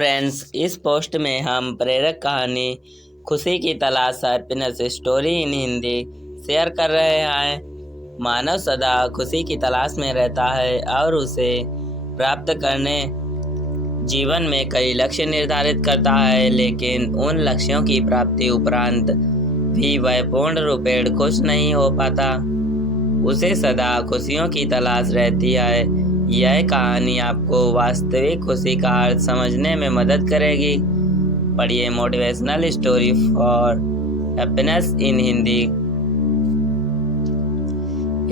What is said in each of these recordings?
Friends, इस post में हम प्रेरक कहानी खुशी की तलाश happiness story in Hindi share कर रहे हैं। मानव सदा खुशी की तलाश में रहता है और उसे प्राप्त करने जीवन में कई लक्ष्य निर्धारित करता है, लेकिन उन लक्ष्यों की प्राप्ति उपरांत भी वह पूर्ण रूपेण खुश नहीं हो पाता। उसे सदा खुशियों की तलाश रहती है। यह कहानी आपको वास्तविक खुशी का अर्थ समझने में मदद करेगी। पढ़िए motivational story for happiness in Hindi.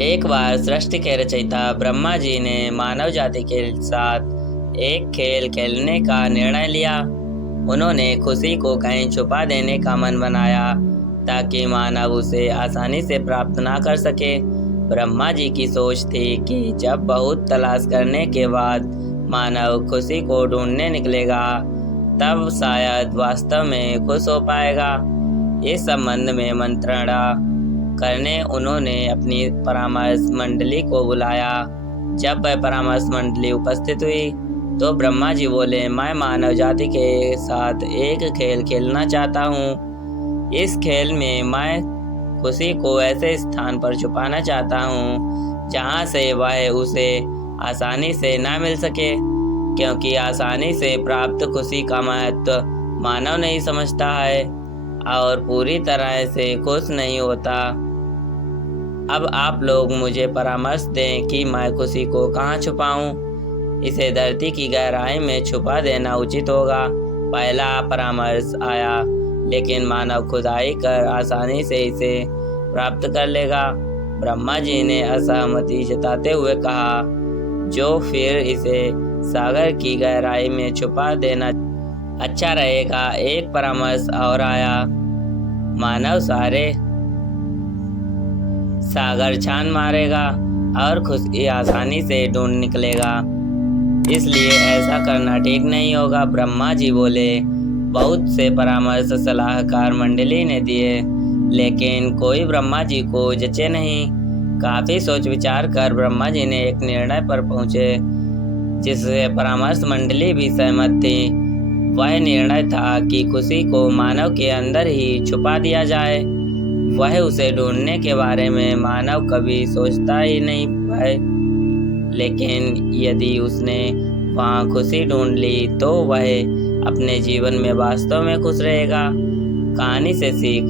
एक बार सृष्टि के रचयिता ब्रह्मा जी ने मानव जाति के साथ एक खेल खेलने का निर्णय लिया। उन्होंने खुशी को कहीं छुपा देने का मन बनाया ताकि मानव उसे आसानी से प्राप्त ना कर सके। ब्रह्मा जी की सोच थी कि जब बहुत तलाश करने के बाद मानव खुशी को ढूंढने निकलेगा, तब शायद वास्तव में खुश हो पाएगा। इस संबंध में मंत्रणा करने उन्होंने अपनी परामर्श मंडली को बुलाया। जब वह परामर्श मंडली उपस्थित हुई तो ब्रह्मा जी बोले, मैं मानव जाति के साथ एक खेल खेलना चाहता हूँ। इस खेल में मैं खुशी को ऐसे स्थान पर छुपाना चाहता हूँ जहाँ से वह उसे आसानी से ना मिल सके, क्योंकि आसानी से प्राप्त खुशी का महत्व मानव नहीं समझता है और पूरी तरह से खुश नहीं होता। अब आप लोग मुझे परामर्श दें कि मैं खुशी को कहाँ छुपाऊँ। इसे धरती की गहराई में छुपा देना उचित होगा। पहला परामर्श आया, लेकिन मानव खुदाई कर आसानी से इसे प्राप्त कर लेगा। ब्रह्मा जी ने असहमति जताते हुए कहा, जो फिर इसे सागर की गहराई में छुपा देना अच्छा रहेगा। एक परामर्श और आया, मानव सारे सागर छान मारेगा और खुशी आसानी से ढूंढ निकलेगा, इसलिए ऐसा करना ठीक नहीं होगा। ब्रह्मा जी बोले, बहुत से परामर्श सलाहकार मंडली ने दिए, लेकिन कोई ब्रह्मा जी को जचे नहीं। काफी सोच विचार कर ब्रह्मा जी ने एक निर्णय पर पहुंचे जिससे परामर्श मंडली भी सहमत थी। वह निर्णय था कि खुशी को मानव के अंदर ही छुपा दिया जाए। वह उसे ढूंढने के बारे में मानव कभी सोचता ही नहीं है, लेकिन यदि उसने वहाँ खुशी ढूंढ ली तो वह अपने जीवन में वास्तव में खुश रहेगा। कहानी से सीख,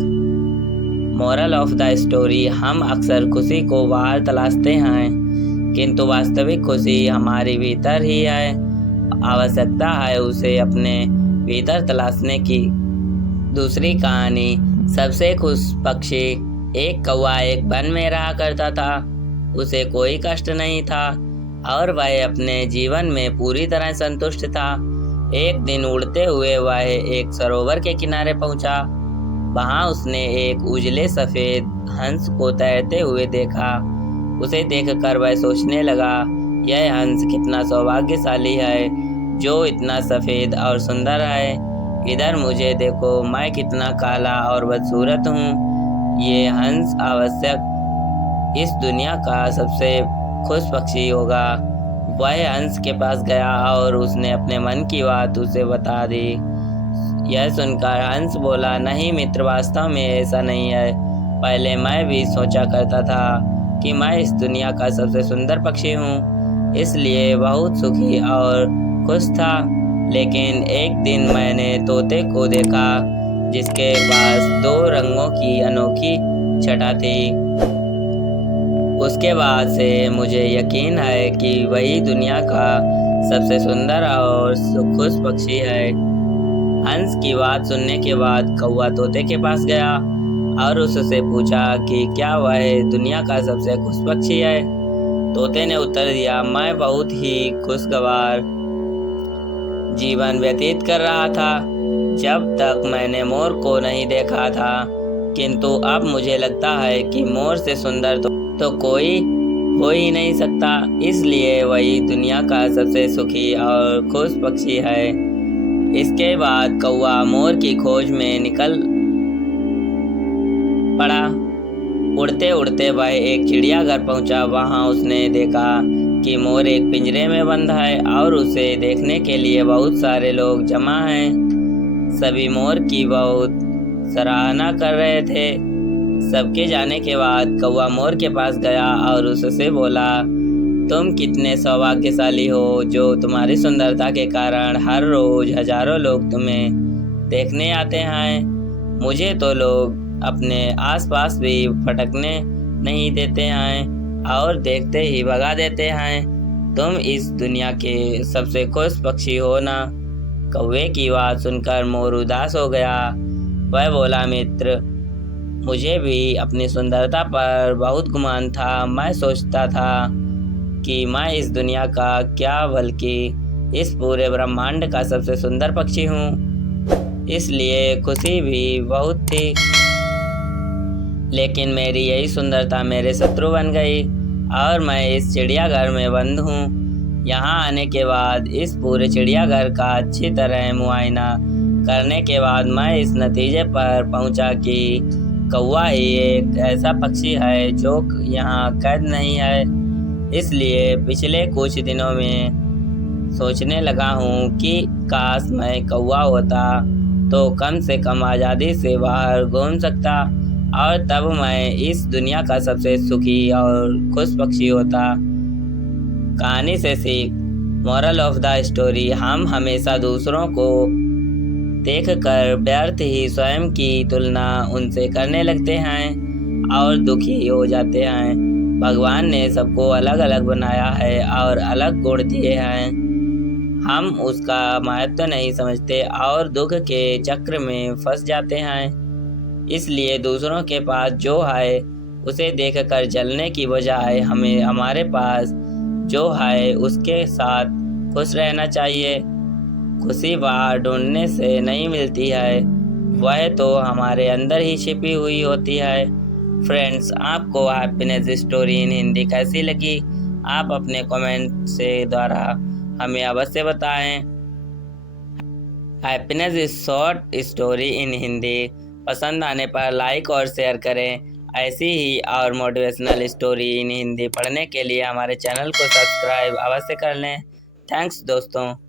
मोरल ऑफ द स्टोरी, हम अक्सर खुशी को बाहर तलाशते हैं, किंतु वास्तविक खुशी हमारे भीतर ही है। आवश्यकता है उसे अपने भीतर तलाशने की। दूसरी कहानी, सबसे खुश पक्षी। एक कौवा एक वन में रहा करता था। उसे कोई कष्ट नहीं था और वह अपने जीवन में पूरी तरह संतुष्ट था। एक दिन उड़ते हुए वह एक सरोवर के किनारे पहुंचा। वहां उसने एक उजले सफेद हंस को तैरते हुए देखा। उसे देखकर वह सोचने लगा, यह हंस कितना सौभाग्यशाली है जो इतना सफेद और सुंदर है। इधर मुझे देखो, मैं कितना काला और बदसूरत हूँ। ये हंस आवश्यक इस दुनिया का सबसे खुश पक्षी होगा। वह हंस के पास गया और उसने अपने मन की बात उसे बता दी। यह सुनकर हंस बोला, नहीं मित्र, वास्तव में ऐसा नहीं है। पहले मैं भी सोचा करता था कि मैं इस दुनिया का सबसे सुंदर पक्षी हूँ, इसलिए बहुत सुखी और खुश था। लेकिन एक दिन मैंने तोते को देखा जिसके पास 2 रंगों की अनोखी छटा थी। उसके बाद से मुझे यकीन है कि वही दुनिया का सबसे सुंदर और खुश पक्षी है। हंस की बात सुनने के बाद कौवा तोते के पास गया और उससे पूछा कि क्या वह दुनिया का सबसे खुश पक्षी है। तोते ने उत्तर दिया, मैं बहुत ही खुशगवार जीवन व्यतीत कर रहा था जब तक मैंने मोर को नहीं देखा था, किंतु अब मुझे लगता है कि मोर से सुंदर तो कोई हो ही नहीं सकता, इसलिए वही दुनिया का सबसे सुखी और खुश पक्षी है। इसके बाद कौवा मोर की खोज में निकल पड़ा। उड़ते उड़ते वह एक चिड़ियाघर पहुंचा। वहां उसने देखा कि मोर एक पिंजरे में बंद है और उसे देखने के लिए बहुत सारे लोग जमा हैं। सभी मोर की बहुत सराहना कर रहे थे। सबके जाने के बाद कौवा मोर के पास गया और उससे बोला, तुम कितने सौभाग्यशाली हो जो तुम्हारी सुंदरता के कारण हर रोज हजारों लोग तुम्हें देखने आते हैं। मुझे तो लोग अपने आसपास भी फटकने नहीं देते हैं और देखते ही भगा देते हैं। तुम इस दुनिया के सबसे खुश पक्षी हो ना। कौवे की बात सुनकर मोर उदास हो गया। वह बोला, मित्र, मुझे भी अपनी सुंदरता पर बहुत गुमान था। मैं सोचता था कि मैं इस दुनिया का क्या बल्कि इस पूरे ब्रह्मांड का सबसे सुंदर पक्षी हूँ। इसलिए खुशी भी बहुत थी। लेकिन मेरी यही सुंदरता मेरे शत्रु बन गई और मैं इस चिड़ियाघर में बंद हूँ। यहाँ आने के बाद इस पूरे चिड़ियाघर का अच्छी तरह मुआयना करने के बाद मैं इस नतीजे पर पहुँचा कि कौवा ही एक ऐसा पक्षी है जो यहाँ कैद नहीं है। इसलिए पिछले कुछ दिनों में सोचने लगा हूँ कि काश मैं कौवा होता तो कम से कम आज़ादी से बाहर घूम सकता और तब मैं इस दुनिया का सबसे सुखी और खुश पक्षी होता। कहानी से सीख, मोरल ऑफ द स्टोरी, हम हमेशा दूसरों को देखकर व्यर्थ ही स्वयं की तुलना उनसे करने लगते हैं और दुखी हो जाते हैं। भगवान ने सबको अलग अलग बनाया है और अलग गुण दिए हैं। हम उसका महत्व नहीं समझते और दुख के चक्र में फंस जाते हैं। इसलिए दूसरों के पास जो है उसे देखकर जलने की बजाय हमें हमारे पास जो है उसके साथ खुश रहना चाहिए। खुशी बाहर ढूंढने से नहीं मिलती है, वह तो हमारे अंदर ही छिपी हुई होती है। फ्रेंड्स, आपको हैप्पीनेस स्टोरी इन हिंदी कैसी लगी? आप अपने कमेंट से द्वारा हमें अवश्य बताएं। Happiness short story in Hindi पसंद आने पर लाइक और शेयर करें। ऐसी ही और मोटिवेशनल स्टोरी इन हिंदी पढ़ने के लिए हमारे चैनल को सब्सक्राइब अवश्य कर लें। थैंक्स दोस्तों।